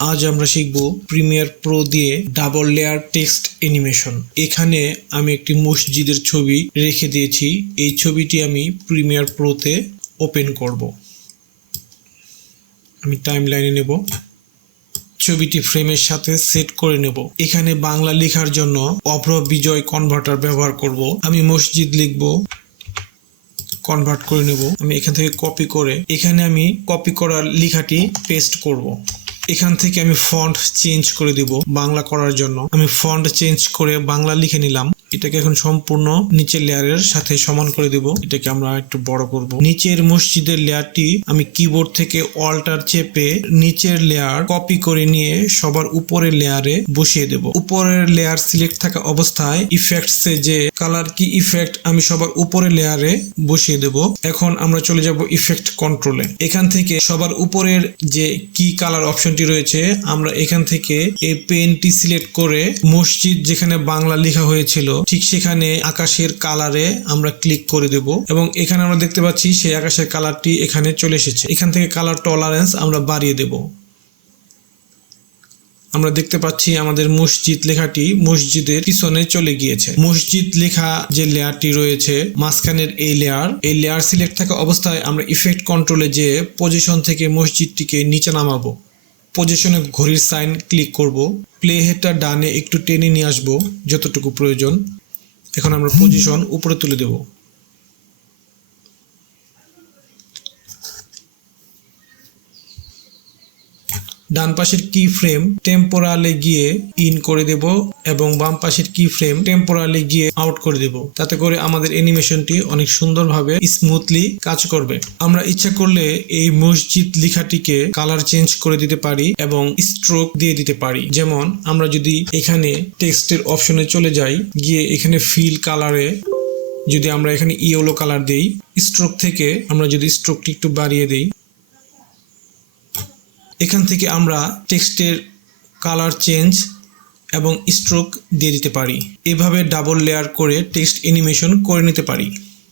আজ আমরা শিখব প্রিমিয়ার প্রো দিয়ে ডাবল লেয়ার টেক্সট অ্যানিমেশন। এখানে আমি একটি মসজিদের ছবি রেখে দিয়েছি। এই ছবিটি আমি প্রিমিয়ার প্রোতে ওপেন করব। আমি টাইমলাইনে নেব, ছবিটি ফ্রেমের সাথে সেট করে নেব। এখানে বাংলা লেখার জন্য অভ্র বিজয় কনভার্টার ব্যবহার করব। আমি মসজিদ লিখব, কনভার্ট করে নেব। আমি এখান থেকে কপি করে এখানে আমি কপি করার লেখাটি পেস্ট করব। এখান থেকে আমি ফন্ট চেঞ্জ করে দিব বাংলা করার জন্য। আমি ফন্ট চেঞ্জ করে বাংলা লিখে নিলাম। এটাকে এখন সম্পূর্ণ নিচের লেয়ারের সাথে সমান করে দেব। এটাকে আমরা একটু বড় করব। নিচের মসজিদের লেয়ারটি আমি কিবোর্ড থেকে অল্টার চেপে নিচের লেয়ার কপি করে নিয়ে সবার উপরের লেয়ারে বসিয়ে দেব। উপরের লেয়ার সিলেক্ট থাকা অবস্থায় ইফেক্টসে যে কালার কি ইফেক্ট আমি সবার উপরের লেয়ারে বসিয়ে দেব। এখন আমরা চলে যাব ইফেক্ট কন্ট্রোলে। এখান থেকে সবার উপরের যে কি কালার অপশনটি রয়েছে আমরা এখান থেকে এই পেনটি সিলেক্ট করে মসজিদ যেখানে বাংলা লেখা হয়েছিল ঠিক সেখানে আকাশের কালারে আমরা ক্লিক করে দেব এবং এখানে আমরা দেখতে পাচ্ছি সেই আকাশের কালারটি এখানে চলে এসেছে। এখান থেকে কালার টলারেন্স আমরা বাড়িয়ে দেব। আমরা দেখতে পাচ্ছি আমাদের মসজিদ লেখাটি মসজিদের পিছনে চলে গিয়েছে। মসজিদ লেখা যে লেয়ারটি রয়েছে মাঝখানের এই লেয়ার সিলেক্ট থাকা অবস্থায় আমরা ইফেক্ট কন্ট্রোলে যে পজিশন থেকে মসজিদটিকে নিচে নামাবো। পজিশনে ঘড়ির সাইন ক্লিক করব। প্লে হেডটা ডানে একটু টেনে নিয়ে আসবো যতটুকু প্রয়োজন। এখন আমরা পজিশন উপরে তুলে দেব। ডান পাশের কি ফ্রেম টেম্পোরালে গিয়ে ইন করে দেব এবং বাম পাশের কি ফ্রেম টেম্পোরালে গিয়ে আউট করে দেব। তাতে করে আমাদের অ্যানিমেশনটি অনেক সুন্দরভাবে স্মুথলি কাজ করবে। আমরা ইচ্ছা করলে এই মসজিদ লেখাটিকে কালার চেঞ্জ করে দিতে পারি এবং স্ট্রোক দিয়ে দিতে পারি। যেমন আমরা যদি এখানে টেক্সটের অপশনে চলে যাই, গিয়ে এখানে ফিল কালারে যদি আমরা এখানে ইয়েলো কালার দেই, স্ট্রোক থেকে আমরা যদি স্ট্রোকটি একটু বাড়িয়ে দেই, এখান থেকে আমরা টেক্সটের কালার চেঞ্জ এবং স্ট্রোক দিয়ে দিতে পারি। এভাবে ডাবল লেয়ার করে টেক্সট অ্যানিমেশন করে নিতে পারি।